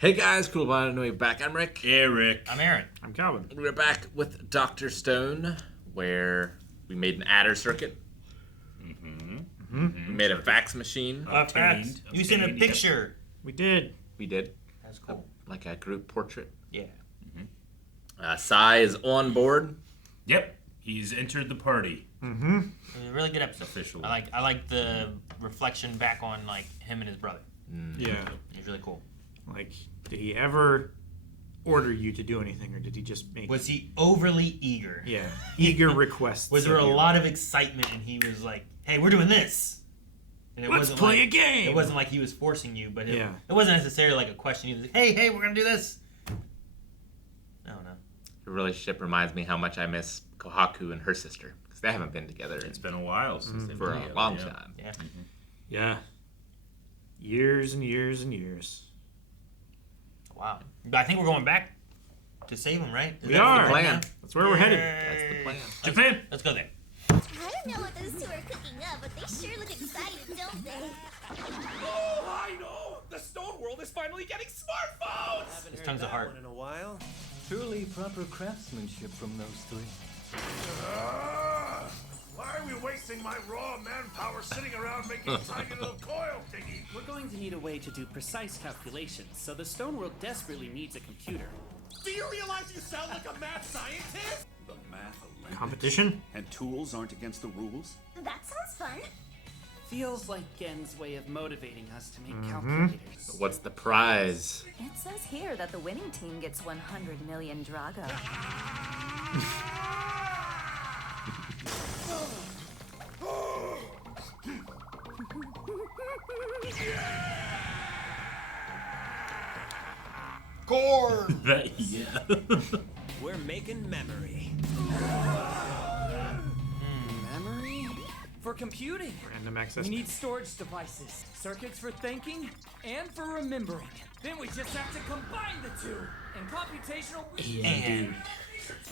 Hey guys, cool to know you back. I'm Rick. Eric. I'm Aaron. I'm Calvin. We're back with Dr. Stone, where we made an adder circuit. We made a fax machine. Facts. You sent a picture. We did. We did. That's cool. Like a group portrait. Yeah. Sai is on board. Yep. He's entered the party. It was a really good episode. Officially. I like the reflection back on like him and his brother. Yeah. It was really cool. Like, did he ever order you to do anything, or did he just make? Was he overly eager? Yeah. Eager requests. Was there a of you. lot of excitement and he was like, "Hey, we're doing this." And it Let's wasn't play like, a game. It wasn't like he was forcing you, but it Yeah. wasn't necessarily like a question. He was like, "Hey, we're gonna do this." I don't know. Your relationship reminds me how much I miss Kohaku and her sister. Because they haven't been together It's been a while since they've for been a together, long yeah. time. Yeah. Yeah. Years and years and years. Wow. But I think we're going back to save him, right? We are. The plan. That's where we're headed. That's the plan. Japan. Let's go there. I don't know what those two are cooking up, but they sure look excited, don't they? Oh, I know! The Stone World is finally getting smartphones! His tongue's a heart. In a while. Truly proper craftsmanship from those three. Why are we wasting my raw manpower sitting around making tiny little coil thingy? We're going to need a way to do precise calculations, so the Stone World desperately needs a computer. Do you realize you sound like a mad scientist? The math Olympics. Competition? And tools aren't against the rules? That sounds fun. Feels like Gen's way of motivating us to make calculators. What's the prize? It says here that the winning team gets 100 million Drago. We're making memory. Memory? For computing. Random access. We need storage devices, circuits for thinking, and for remembering. Then we just have to combine the two. And computational... And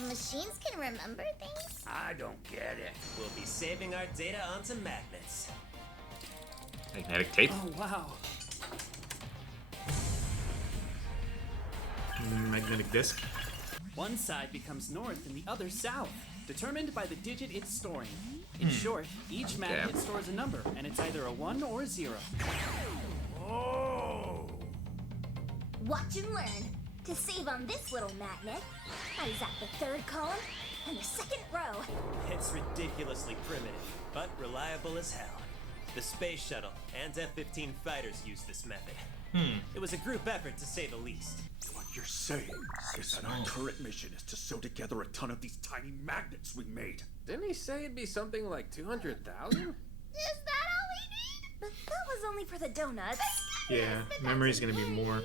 Machines can remember things? I don't get it. We'll be saving our data onto magnets. Magnetic tape? Oh, wow. Magnetic disc. One side becomes north and the other south, determined by the digit it's storing. In short, each magnet stores a number, and it's either a 1 or a 0. Oh! Watch and learn. To save on this little magnet, I zap the third column and the second row. It's ridiculously primitive, but reliable as hell. The space shuttle and F-15 fighters use this method. It was a group effort, to say the least. What you're saying is that our current mission is to sew together a ton of these tiny magnets we made. Didn't he say it'd be something like 200,000? Is that all we need? But that was only for the donuts. Yeah, memory's gonna be more.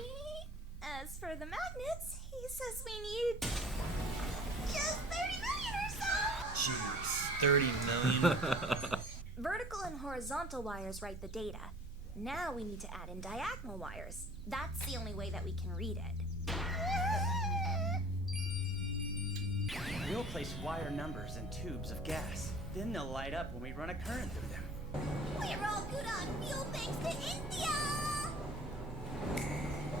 As for the magnets, he says we need just 30 million or so. jeez, 30 million. Vertical and horizontal wires write the data. Now we need to add in diagonal wires. That's the only way that we can read it. We'll place wire numbers in tubes of gas. Then they'll light up when we run a current through them. We're all good on fuel thanks to India!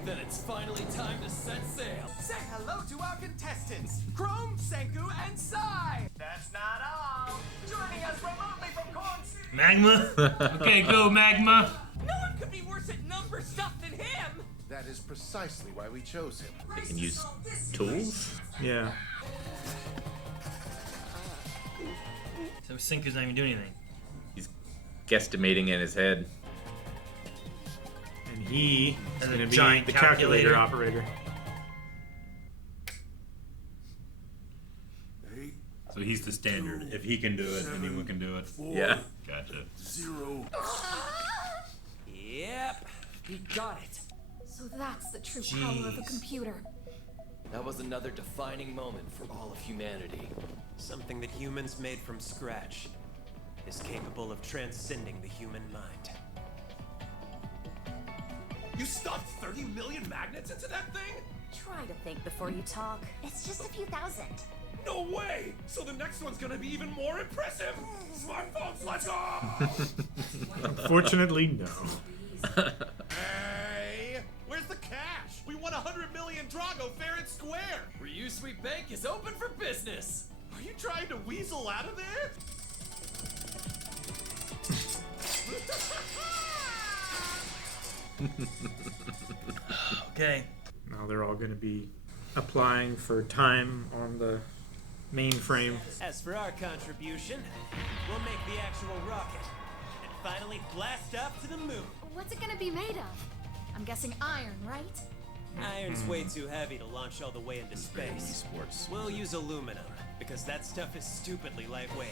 Then it's finally time to set sail. Say hello to our contestants, Chrome, Senku, and Sai! That's not all! Joining us remotely from Corn City! Magma? Okay, go, Magma. No one could be worse at number stuff than him! That is precisely why we chose him. They can use tools? Yeah. So Senku's not even doing anything. He's guesstimating in his head. And he is And a gonna be giant the calculator calculator. operator. So he's the standard. If he can do it, anyone can do it. Yeah. Gotcha. 0. Yep. We got it. So that's the true power of a Jeez. computer. That was another defining moment for all of humanity. Something that humans made from scratch is capable of transcending the human mind. You stuffed 30 million magnets into that thing? Try to think before you talk. It's just a few thousand. No way! So the next one's gonna be even more impressive! Smartphones, let's go! Unfortunately, no. Hey! Where's the cash? We won 100 million Drago fair and square. Ryu Sweet Bank is open for business. Are you trying to weasel out of there? Okay. Now they're all going to be applying for time on the mainframe. As for our contribution, we'll make the actual rocket and finally blast off to the moon. What's it gonna be made of? I'm guessing iron, right? Iron's way too heavy to launch all the way into space. Sports. We'll use aluminum because that stuff is stupidly lightweight.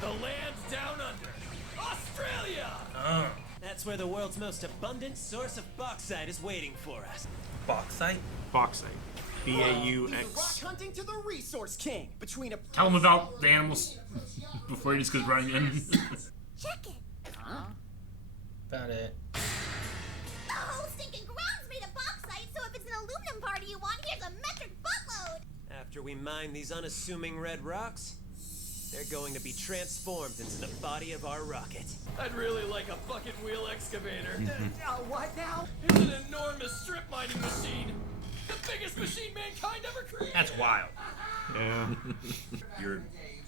The land down under. Australia! That's where the world's most abundant source of bauxite is waiting for us. Bauxite? Bauxite. Rock B-A-U-X. hunting to the Resource King between a Tell him about the animals before he just goes running in. Check it. Found it. The whole stinking ground's made of bauxite, so if it's an aluminum party you want, here's a metric buttload. After we mine these unassuming red rocks, they're going to be transformed into the body of our rocket. I'd really like a bucket wheel excavator. what now? It's an enormous strip mining machine. The biggest machine mankind ever created. That's wild. Yeah. You're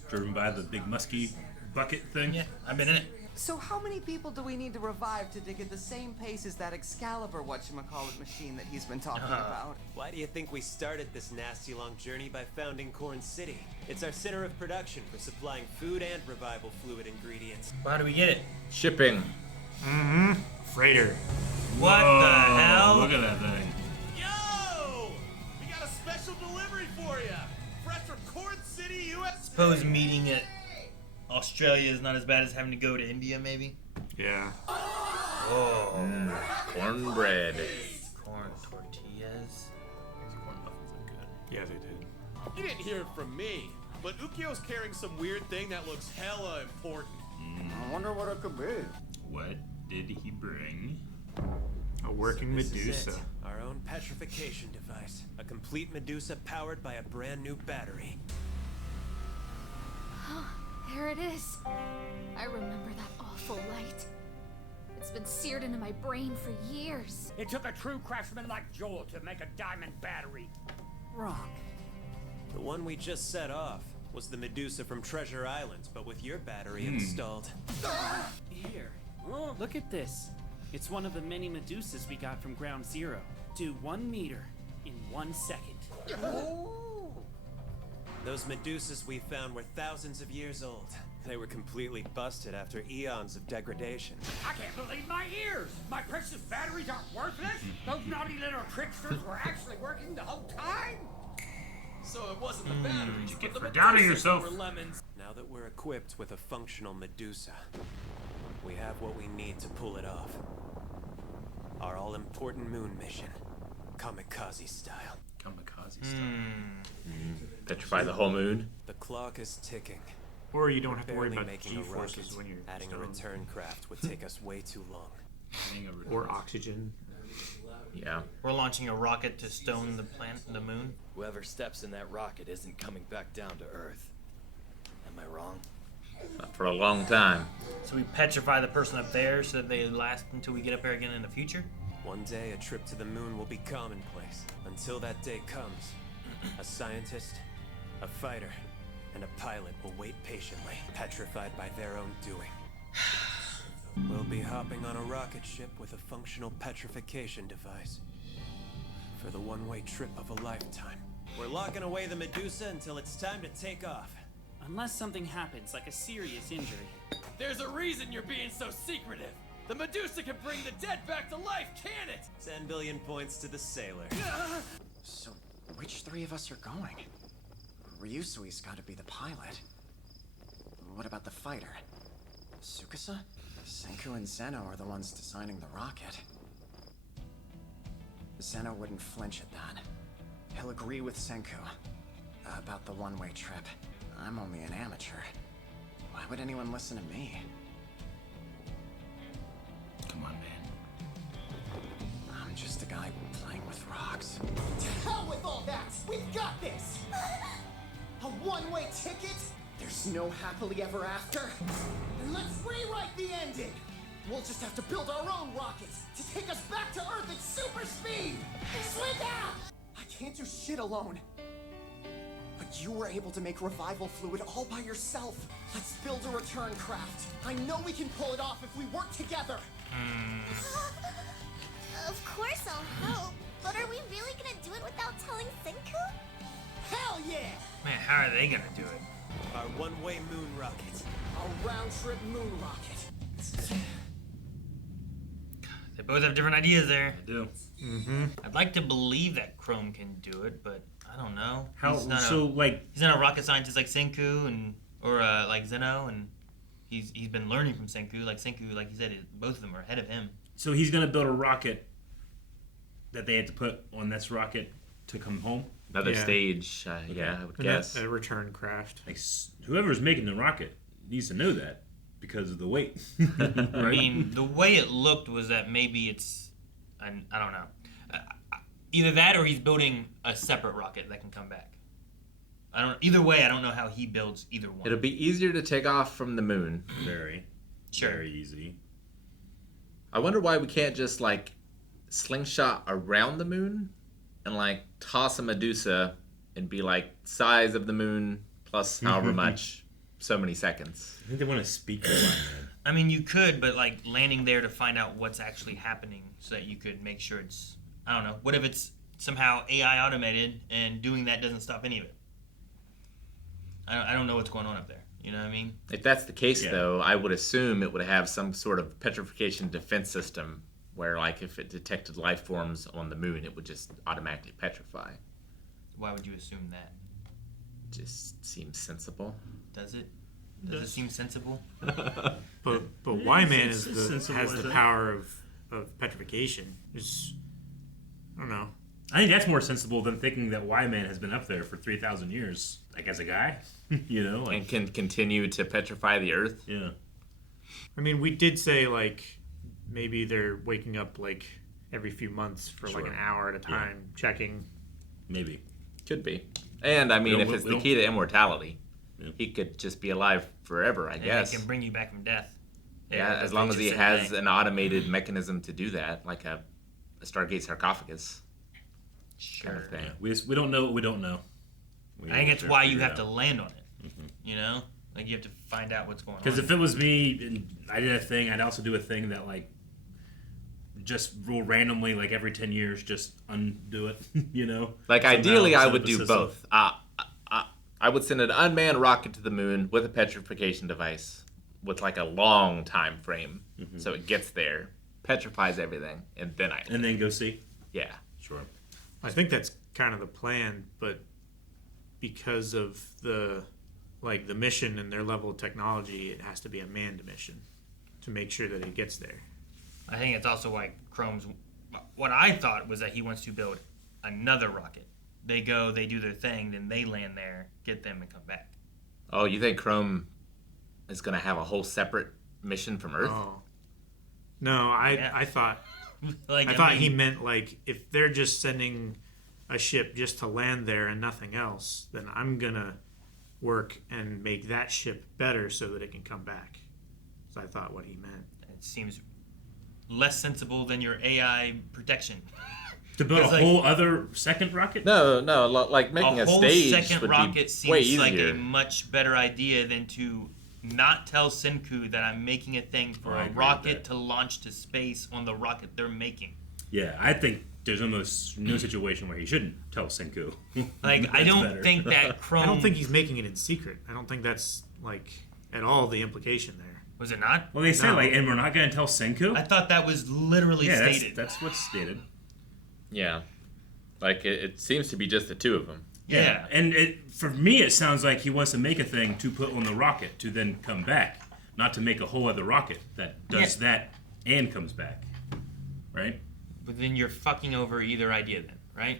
driven by the big musky bucket thing? Yeah, I've been in it. So how many people do we need to revive to dig at the same pace as that Excalibur whatchamacallit machine that he's been talking about? Why do you think we started this nasty long journey by founding Corn City? It's our center of production for supplying food and revival fluid ingredients. How do we get it? Shipping. Freighter. What Whoa, the hell? Look at that thing. Yo! We got a special delivery for you. Fresh from Corn City, USA. Suppose meeting at Australia is not as bad as having to go to India, maybe? Yeah. Oh. Cornbread. Corn tortillas. Corn muffins look good. Yeah, they did. You didn't hear it from me, but Ukyo's carrying some weird thing that looks hella important. I wonder what it could be. What did he bring? A working This is Medusa. it. Our own petrification device. A complete Medusa powered by a brand new battery. There it is. I remember that awful light. It's been seared into my brain for years. It took a true craftsman like Joel to make a diamond battery. Wrong. The one we just set off was the Medusa from Treasure Island, but with your battery installed. Here. Look at this. It's one of the many Medusas we got from Ground Zero. Do 1 meter in 1 second. Those Medusas we found were thousands of years old. They were completely busted after eons of degradation. I can't believe my ears! My precious batteries aren't worthless? Those naughty little tricksters were actually working the whole time? So it wasn't the batteries, you get but the for doubting Medusas yourself. that were lemons. Now that we're equipped with a functional Medusa, we have what we need to pull it off. Our all-important moon mission, Kamikaze-Style. Kamikaze-Style. Petrify the whole moon. The clock is ticking. Or you don't have to worry Barely about making a G-forces rocket. when you're Adding a stoned. return craft would take us way too long. Or oxygen. Yeah. We're launching a rocket to stone the planet, the moon. Whoever steps in that rocket isn't coming back down to Earth. Am I wrong? Not for a long time. So we petrify the person up there so that they last until we get up there again in the future? One day, a trip to the moon will be commonplace. Until that day comes, a scientist, a fighter, and a pilot will wait patiently, petrified by their own doing. We'll be hopping on a rocket ship with a functional petrification device for the one-way trip of a lifetime. We're locking away the Medusa until it's time to take off. Unless something happens, like a serious injury. There's a reason you're being so secretive. The Medusa can bring the dead back to life, can it? 10 billion points to the sailor. So, which three of us are going? Ryusui's gotta be the pilot. What about the fighter? Tsukasa? Senku and Zeno are the ones designing the rocket. Zeno wouldn't flinch at that. He'll agree with Senku about the one-way trip. I'm only an amateur. Why would anyone listen to me? Come on, man. I'm just a guy playing with rocks. To hell with all that! We've got this! A one-way ticket? There's no happily ever after? Then let's rewrite the ending! We'll just have to build our own rocket to take us back to Earth at super speed! Switch can't do shit alone. But you were able to make revival fluid all by yourself. Let's build a return craft. I know we can pull it off if we work together. Of course I'll help. But are we really gonna do it without telling Senku? Hell yeah! Man, how are they gonna do it? Our one-way moon rocket. A round-trip moon rocket. They both have different ideas there. I do. I'd like to believe that Chrome can do it, but I don't know. How He's not so? he's not a rocket scientist like Senku or like Zeno, and he's been learning from Senku. Like Senku, like you said, both of them are ahead of him. So he's gonna build a rocket that they had to put on this rocket to come home. Another stage, yeah, I would guess. A return craft. Like whoever's making the rocket needs to know that because of the weight. Right? I mean, the way it looked was that maybe it's, I don't know, either that or he's building a separate rocket that can come back. Either way, I don't know how he builds either one. It'll be easier to take off from the moon. Very easy. I wonder why we can't just like slingshot around the moon and like toss a Medusa and be like size of the moon plus however much, so many seconds. I think they want to speak to that. I mean, you could, but like landing there to find out what's actually happening so that you could make sure it's, I don't know, what if it's somehow AI automated and doing that doesn't stop any of it? I don't know what's going on up there. You know what I mean? If that's the case, though, I would assume it would have some sort of petrification defense system where, like, if it detected life forms on the moon, it would just automatically petrify. Why would you assume that? Just seems sensible. Does it? Does it seem sensible? But Y-Man has the power of petrification. I don't know. I think that's more sensible than thinking that Y-Man has been up there for 3,000 years, like as a guy, you know, like, and can continue to petrify the Earth. Yeah. I mean, we did say like maybe they're waking up like every few months for like an hour at a time, checking. Maybe. Could be. And I mean, if it's the key to immortality, he could just be alive forever, I guess. He can bring you back from death. Yeah, as long as he has an automated mechanism to do that, like a Stargate sarcophagus. Kind of thing. Yeah. We don't know what we don't know. I think it's why you have to land on it. You know? Like, you have to find out what's going on. Because if it was me and I did a thing, I'd also do a thing that, like, just rule randomly, like, every 10 years, just undo it, you know? Like, Somehow ideally, I set up would a do system. both. I would send an unmanned rocket to the moon with a petrification device with, like, a long time frame. So it gets there, petrifies everything, and then And then go see? Yeah. Sure. I think that's kind of the plan, but because of the mission and their level of technology, it has to be a manned mission to make sure that it gets there. I think it's also why Chrome's... What I thought was that he wants to build another rocket. They go, they do their thing, then they land there, get them, and come back. Oh, you think Chrome is going to have a whole separate mission from Earth? Oh. No, I thought... Like, I thought he meant, like, if they're just sending a ship just to land there and nothing else, then I'm going to work and make that ship better so that it can come back. So I thought what he meant. It seems less sensible than your AI protection. To build a whole other second rocket? No, like making a stage whole second would rocket be seems way easier. like a much better idea than to not tell Senku that I'm making a thing for a rocket to launch to space on the rocket they're making. Yeah, I think there's almost no situation where he shouldn't tell Senku. Like, I don't think that Chrome... I don't think he's making it in secret. I don't think that's, like, at all the implication there. Was it not? Well, they say, like, and we're not going to tell Senku? I thought that was literally stated. That's what's stated. Yeah. Like, it seems to be just the two of them. Yeah. And for me, it sounds like he wants to make a thing to put on the rocket to then come back, not to make a whole other rocket that does that and comes back. Right? But then you're fucking over either idea then, right?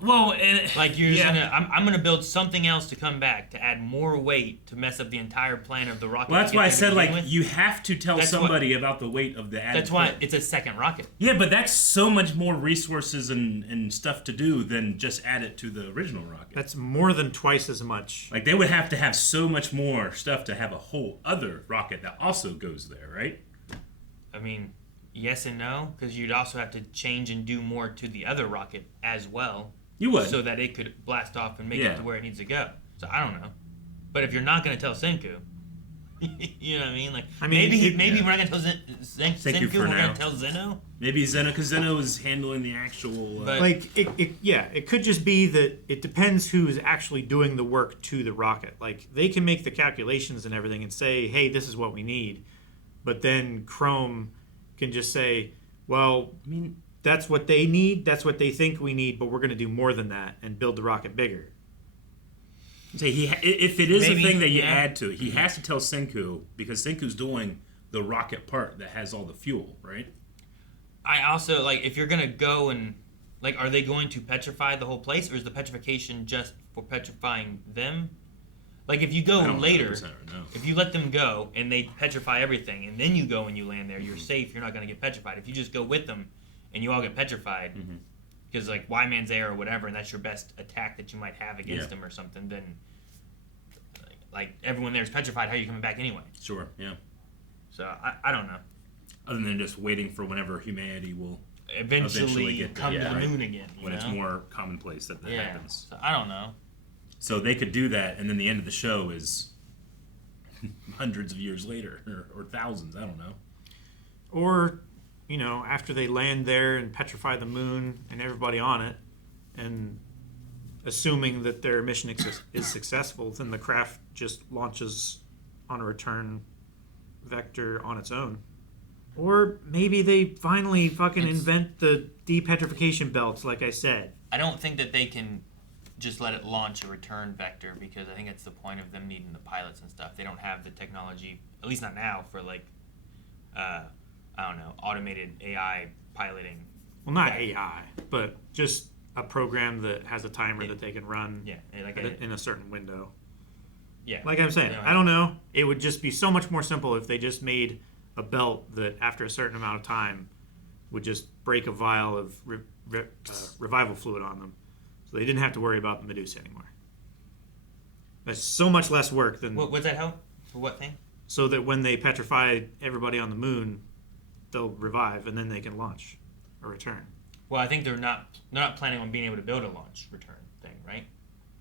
Well, like you're gonna, I'm gonna build something else to come back to add more weight to mess up the entire plan of the rocket. Well, that's why I said, like, you have to tell somebody about the weight of the added That's why part. it's a second rocket. Yeah, but that's so much more resources and stuff to do than just add it to the original rocket. That's more than twice as much. Like, they would have to have so much more stuff to have a whole other rocket that also goes there, right? I mean, yes and no, because you'd also have to change and do more to the other rocket as well. You would. So that it could blast off and make Yeah. it to where it needs to go. So I don't know. But if you're not going to tell Senku, you know what I mean? Like, maybe we're not going to tell Senku, for we're now. going to tell Zeno. Maybe Zeno, because Zeno is handling the actual. But- Like it could just be that it depends who's actually doing the work to the rocket. Like they can make the calculations and everything and say, "Hey, this is what we need," but then Chrome can just say, "Well, I mean, that's what they need. That's what they think we need, but we're going to do more than that and build the rocket bigger." say if it is Maybe, a thing that you yeah. add to it, he has to tell Senku because Senku's doing the rocket part that has all the fuel, right? I also, like, if you're going to go and, like, are they going to petrify the whole place, or is the petrification just for petrifying them? Like, if you go I don't later, 100% know. if you let them go and they petrify everything, and then you go and you land there, you're safe, you're not going to get petrified. If you just go with them and you all get petrified, because, like, Y-Man's there or whatever, and that's your best attack that you might have against them or something, then, like, everyone there is petrified, how are you coming back anyway? Sure, yeah. So, I don't know. Other than just waiting for whenever humanity will Eventually get come to the right? moon again, you when it's know? more commonplace that happens. So, I don't know. So they could do that, and then the end of the show is hundreds of years later, or thousands, I don't know. Or, you know, after they land there and petrify the moon and everybody on it, and assuming that their mission is successful, then the craft just launches on a return vector on its own. Or maybe they finally fucking invent the depetrification belts, like I said. I don't think that they can just let it launch a return vector, because I think it's the point of them needing the pilots and stuff. They don't have the technology, at least not now, for, like, I don't know, automated AI piloting. Well, not AI, but just a program that has a timer that they can run in a certain window. Yeah. Like I'm saying, I don't know. It would just be so much more simple if they just made a belt that after a certain amount of time would just break a vial of revival fluid on them. So they didn't have to worry about the Medusa anymore. That's so much less work than... What's that help? For what thing? So that when they petrify everybody on the moon, they'll revive and then they can launch a return. Well, I think they're not planning on being able to build a launch return thing, right?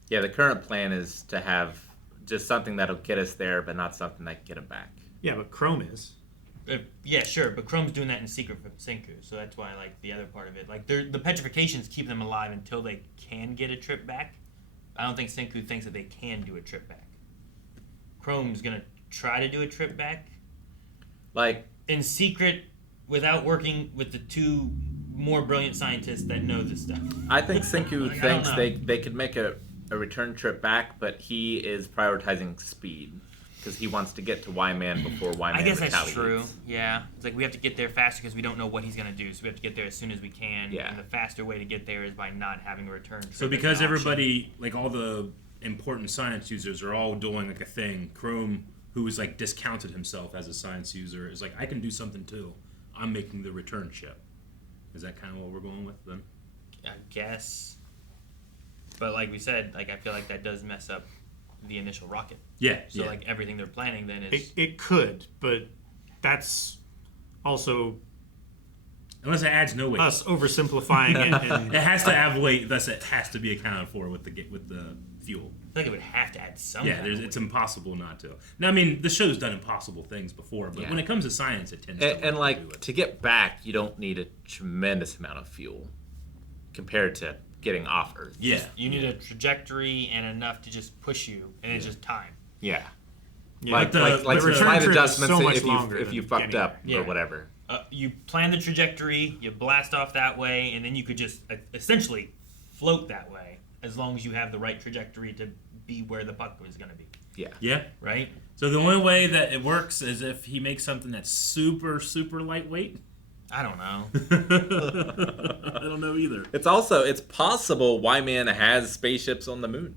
Yeah, the current plan is to have just something that'll get us there, but not something that can get it back. Yeah, but Chrome is. Yeah, sure, but Chrome's doing that in secret for Senku, so that's why I like the other part of it. Like, the petrifications keep them alive until they can get a trip back. I don't think Senku thinks that they can do a trip back. Chrome's gonna try to do a trip back, like in secret, without working with the two more brilliant scientists that know this stuff. I think Senku Like, I thinks don't know. they could make a return trip back, but he is prioritizing speed because he wants to get to Y-Man before Y-Man I guess that's retaliates. true. Yeah, it's like we have to get there faster because we don't know what he's gonna do, so we have to get there as soon as we can. Yeah. And the faster way to get there is by not having a return trip. So as because an option. everybody, like all the important science users are all doing like a thing, Chrome, who was like discounted himself as a science user, is like, I can do something too. I'm making the return ship. Is that kind of what we're going with then? I guess. But like we said, like I feel like that does mess up the initial rocket. Yeah. So yeah. like everything they're planning then is It could, but that's also Unless it adds no weight. us oversimplifying it. And It has to have weight, thus it has to be accounted for with the fuel. I feel like it would have to add some. Yeah, kind of it's weight. impossible not to. Now, I mean, the show's done impossible things before, but Yeah. when it comes to science, it tends to And do like it. to get back, you don't need a tremendous amount of fuel compared to getting off Earth. Yeah. You need a trajectory and enough to just push you, and it's just time. Yeah. Yeah, Like but the like some return slight trip is adjustments so much if longer you than fucked getting up there. or Yeah. whatever. You plan the trajectory, you blast off that way, and then you could just essentially float that way as long as you have the right trajectory to be where the puck is going to be, Yeah. Yeah. right? So the only way that it works is if he makes something that's super, super lightweight. I don't know. I don't know either. It's possible Y-Man has spaceships on the moon.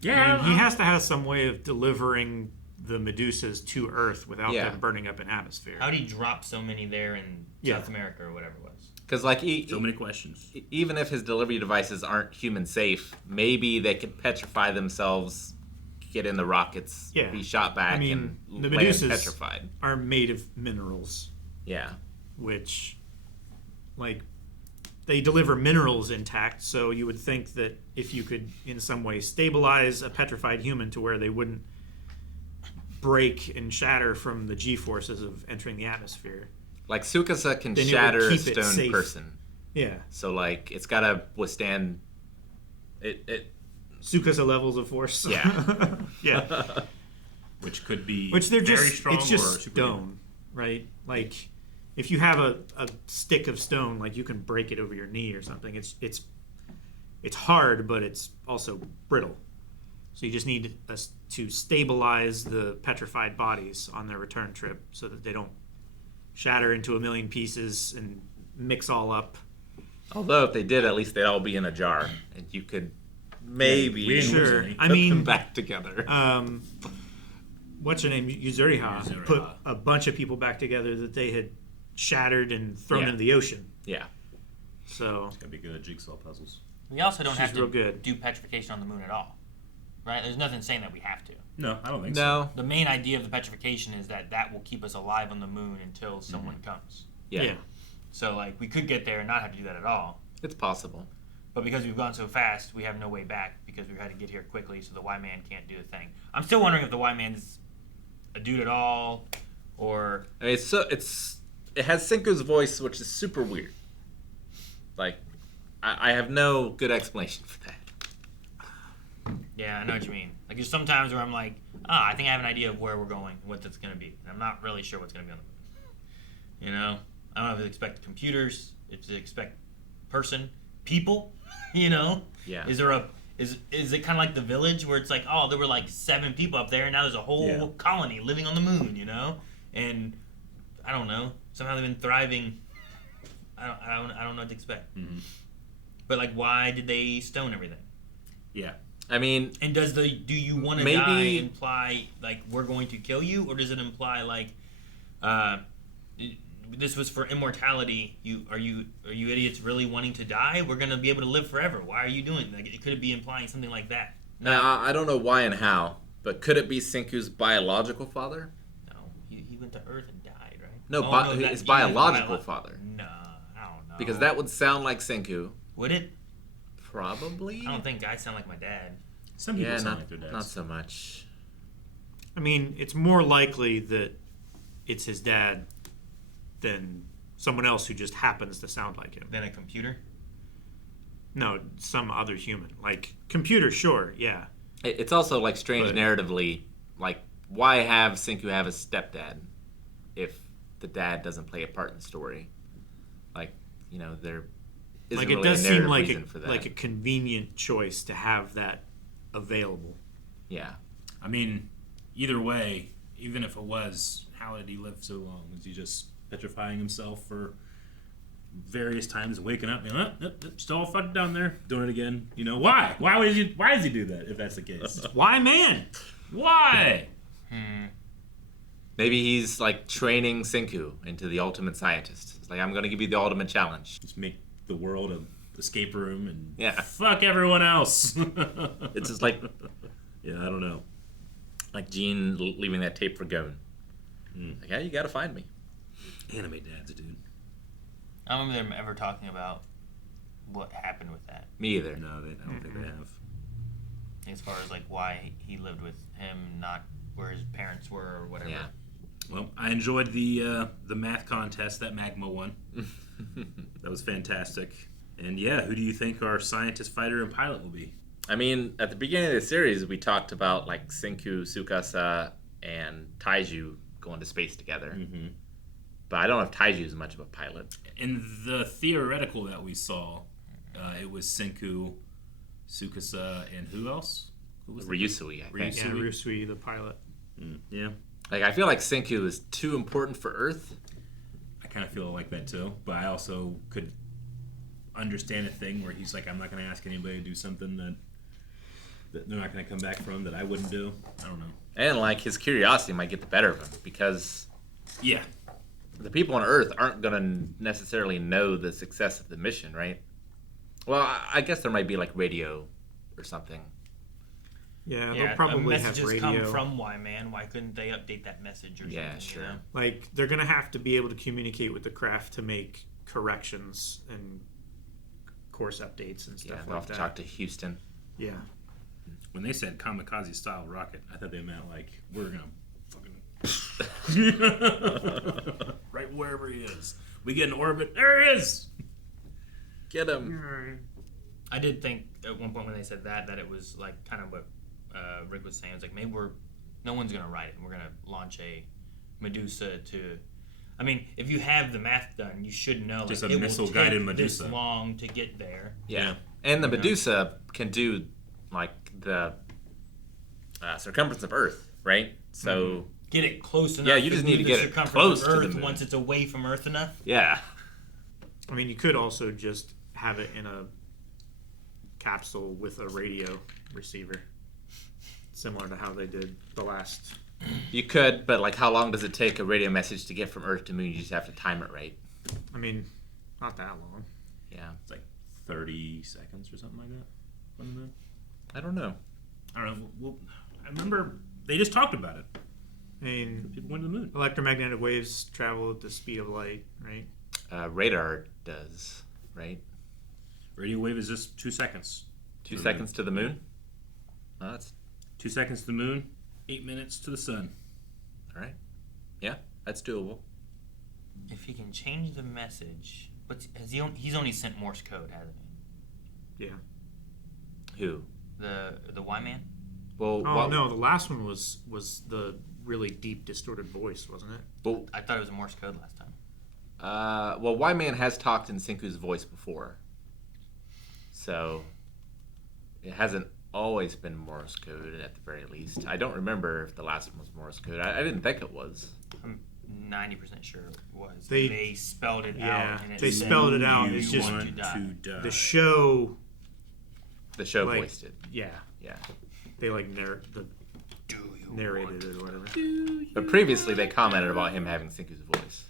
Yeah. I mean, he has to have some way of delivering the Medusas to Earth without Yeah. them burning up an atmosphere. How'd he drop so many there in Yeah. South America or whatever it was? Because like So many questions. even if his delivery devices aren't human safe, maybe they could petrify themselves, get in the rockets, Yeah. be shot back, I mean, and the land Medusas petrified. are made of minerals, Yeah. which, like, they deliver minerals intact, so you would think that if you could in some way stabilize a petrified human to where they wouldn't break and shatter from the G-forces of entering the atmosphere. Like Tsukasa can Then it would shatter a keep it stone safe. person. Yeah. So like it's gotta withstand it. Tsukasa levels of force. Yeah. Yeah. Which could be Which they're very just strong it's just or super stone, right? Like if you have a stick of stone, like you can break it over your knee or something. It's hard, but it's also brittle. So you just need us to stabilize the petrified bodies on their return trip so that they don't shatter into a million pieces and mix all up. Although if they did, at least they'd all be in a jar, and you could maybe Sure. put I mean, them back together. What's her name? Yuzuriha put a bunch of people back together that they had shattered and thrown into the ocean. Yeah. So It's gotta be good at jigsaw puzzles. We also don't She's have to real good. do petrification on the moon at all, right? There's nothing saying that we have to. No, I don't think No. The main idea of the petrification is that will keep us alive on the moon until someone comes. Yeah. So like we could get there and not have to do that at all. It's possible. But because we've gone so fast, we have no way back because we had to get here quickly, so the Y-Man can't do a thing. I'm still wondering if the Y-Man's a dude at all, or I mean, it has Senku's voice, which is super weird. Like, I have no good explanation for that. yeah, I know what you mean. Like there's sometimes where I'm like, I think I have an idea of where we're going, what that's gonna be, and I'm not really sure what's gonna be on the moon. You know, I don't know if they expect computers, if they expect people. You know, Yeah. Is there is it kind of like The Village where it's like, oh, there were like 7 people up there, and now there's a whole colony living on the moon, you know? And I don't know. Somehow they've been thriving. I don't know what to expect. Mm-hmm. But like, why did they stone everything? Yeah. I mean, and do you want to maybe- die imply like we're going to kill you, or does it imply like this was for immortality? Are you idiots really wanting to die? We're gonna be able to live forever. Why are you doing that? It could be implying something like that. Now, I don't know why and how, but could it be Senku's biological father? No, he went to Earth and died, right? No, that- his he biological was father. No, I don't know. Because that would sound like Senku. Would it? Probably. I don't think guys sound like my dad. Some people Yeah, sound not, like their dads. not so much. I mean, it's more likely that it's his dad than someone else who just happens to sound like him. Than a computer? No, some other human. Like, computer, sure, yeah. It's also like strange But- narratively. Like, why have Senku have a stepdad if the dad doesn't play a part in the story? Like, you know, there isn't Like, really it does a seem narrative like reason for that. like a convenient choice to have that available. Yeah. I mean, either way, even if it was, how did he live so long? Was he just petrifying himself for various times, waking up, you know, still all fucked down there, doing it again? You know, why? Why does he do that if that's the case? Why, man? Why? Maybe he's like training Senku into the ultimate scientist. It's like, I'm going to give you the ultimate challenge. Just make the world an escape room and Yeah. fuck everyone else. It's just like, yeah, I don't know. Like Gene leaving that tape for Gon. Like, yeah, you got to find me. Anime dads, dude. I don't remember them ever talking about what happened with that. Me either. No, I don't think they have. As far as like why he lived with him, not where his parents were or whatever. Yeah. Well, I enjoyed the math contest that Magma won. That was fantastic. And yeah, who do you think our scientist, fighter, and pilot will be? I mean, at the beginning of the series, we talked about like Senku, Tsukasa, and Taiju going to space together. Mm-hmm. But I don't know if Taiju is much of a pilot. In the theoretical that we saw, it was Senku, Tsukasa, and who else? Who was Ryusui, I think. Yeah, Ryusui, the pilot. Yeah. Like, I feel like Senku is too important for Earth. I kind of feel like that too, but I also could understand a thing where he's like, I'm not going to ask anybody to do something that they're not going to come back from that I wouldn't do. I don't know. And, like, his curiosity might get the better of him because Yeah. the people on Earth aren't going to necessarily know the success of the mission, right? Well, I guess there might be, like, radio or something. Yeah, they'll probably have messages radio. come from Y-Man. Why couldn't they update that message or something? Yeah, sure. You know? Like, they're going to have to be able to communicate with the craft to make corrections and course updates and Yeah, stuff they'll like have to that. talk to Houston. Yeah. When they said Kamikaze-Style rocket, I thought they meant like we're gonna fucking right wherever he is. We get in orbit. There he is. Get him. I did think at one point when they said that it was like kind of what Rick was saying. It's like maybe no one's gonna ride it. We're gonna launch a Medusa to. I mean, if you have the math done, you should know. Just like, a it missile-guided will take Medusa. This long to get there. Yeah. And the Medusa can do like the circumference of Earth, right? So get it close enough. Yeah, you just need to get it close to the Earth moon. once it's away from Earth enough. Yeah. I mean, you could also just have it in a capsule with a radio receiver, similar to how they did the last. You could, but like, how long does it take a radio message to get from Earth to Moon? You just have to time it right. I mean, not that long. Yeah. It's like 30 seconds or something like that from the moon. I don't know. I don't know. Well, I remember they just talked about it. I mean, People went to the moon. electromagnetic waves travel at the speed of light, right? Radar does, right? Radio wave is just 2 seconds. 2 seconds to the moon? Oh, that's 2 seconds to the moon, 8 minutes to the sun. all right. Yeah, that's doable. If he can change the message, he's only sent Morse code, hasn't he? Yeah. Who? The Y man. Well, Oh no, the last one was the really deep, distorted voice, wasn't it? Well, I thought it was a Morse code last time. well, Y-Man has talked in Senku's voice before. So, it hasn't always been Morse code, at the very least. I don't remember if the last one was Morse code. I didn't think it was. I'm 90% sure it was. They spelled it yeah, out. And it they said, spelled it out. "You It's just want to die." the show. The show Like, voiced it. Yeah, Yeah. they like narrated it or whatever. But previously, they commented about him having Senku's voice.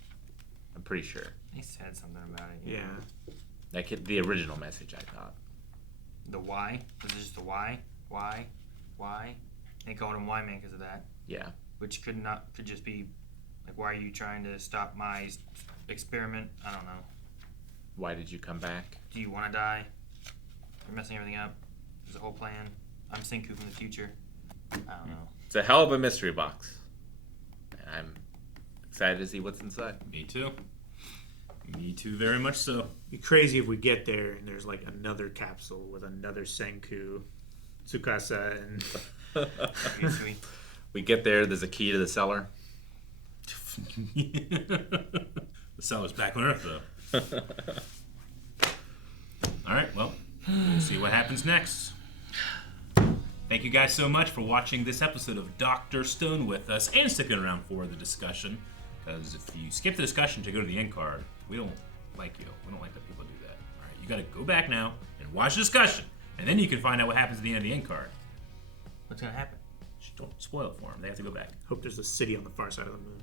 I'm pretty sure. He said something about it. Yeah. Like the original message, I thought. The Y? Was it just the Y? Y? They called him Y man because of that. Yeah. Which could just be like, why are you trying to stop my experiment? I don't know. Why did you come back? Do you want to die? You're messing everything up. There's a whole plan. I'm Senku from the future. I don't know. It's a hell of a mystery box. And I'm excited to see what's inside. Me too. Me too, very much so. It'd be crazy if we get there and there's like another capsule with another Senku, Tsukasa, and Pretty sweet. We get there, there's a key to the cellar. The cellar's back on Earth, though. All right, well, we'll see what happens next. Thank you guys so much for watching this episode of Dr. Stone with us and sticking around for the discussion. Because if you skip the discussion to go to the end card, we don't like you. We don't like that people do that. All right, you got to go back now and watch the discussion, and then you can find out what happens at the end of the end card. What's going to happen? Don't spoil it for them. They have to go back. hope there's a city on the far side of the moon.